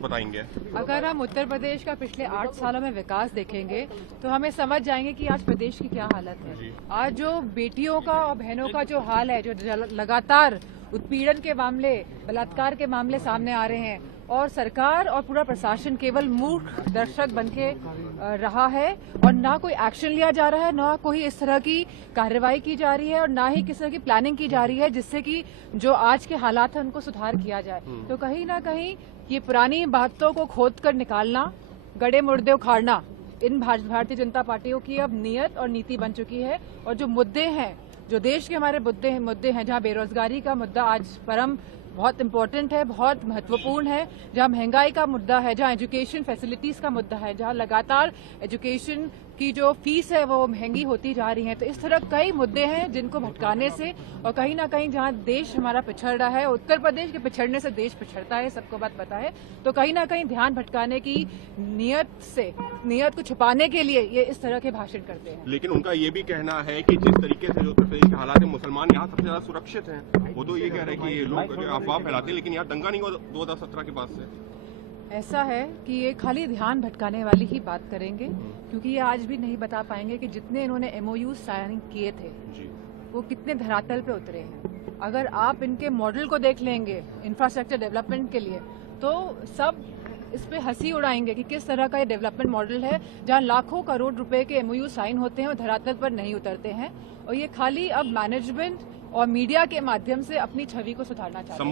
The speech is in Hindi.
बताएंगे। अगर हम उत्तर प्रदेश का पिछले 8 सालों में विकास देखेंगे तो हमें समझ जाएंगे कि आज प्रदेश की क्या हालत है। आज जो बेटियों का और बहनों का जो हाल है, जो लगातार उत्पीड़न के मामले, बलात्कार के मामले सामने आ रहे हैं और सरकार और पूरा प्रशासन केवल मूर्ख दर्शक बनके रहा है और ना कोई एक्शन लिया जा रहा है, ना कोई इस तरह की कार्रवाई की जा रही है और ना ही किसी तरह की प्लानिंग की जा रही है जिससे कि जो आज के हालात है उनको सुधार किया जाए। तो कहीं ना कहीं ये पुरानी बातों को खोद कर निकालना, गड़े मुर्दे उखाड़ना इन भारतीय जनता पार्टियों की अब नियत और नीति बन चुकी है। और जो मुद्दे हैं, जो देश के हमारे मुद्दे हैं, जहां बेरोजगारी का मुद्दा आज परम बहुत इम्पोर्टेंट है, बहुत महत्वपूर्ण है, जहां महंगाई का मुद्दा है, जहां एजुकेशन फैसिलिटीज का मुद्दा है, जहां लगातार एजुकेशन की जो फीस है वो महंगी होती जा रही है। तो इस तरह कई मुद्दे हैं जिनको भटकाने से और कहीं ना कहीं जहां देश हमारा पिछड़ रहा है, उत्तर प्रदेश के पिछड़ने से देश पिछड़ता है, सबको बात पता है। तो कहीं ना कहीं ध्यान भटकाने की नीयत को छुपाने के लिए ये इस तरह के भाषण करते हैं। लेकिन उनका ये भी कहना है कि जिस तरीके से जो उत्तर प्रदेश के हालात है, मुसलमान यहाँ सबसे ज्यादा सुरक्षित हैं। वो तो ये कह रहे हैं कि ये लोग अफवाह फैलाते हैं, लेकिन यहाँ दंगा नहीं हुआ 2017 के बाद से। ऐसा है कि ये खाली ध्यान भटकाने वाली ही बात करेंगे, क्योंकि ये आज भी नहीं बता पाएंगे कि जितने इन्होंने MOU साइन किए थे वो कितने धरातल पे उतरे हैं। अगर आप इनके मॉडल को देख लेंगे इंफ्रास्ट्रक्चर डेवलपमेंट के लिए तो सब इस पे हंसी उड़ाएंगे कि किस तरह का ये डेवलपमेंट मॉडल है जहां लाखों करोड़ रुपए के MOU साइन होते हैं और धरातल पर नहीं उतरते हैं। और ये खाली अब मैनेजमेंट और मीडिया के माध्यम से अपनी छवि को सुधारना चाहते हैं।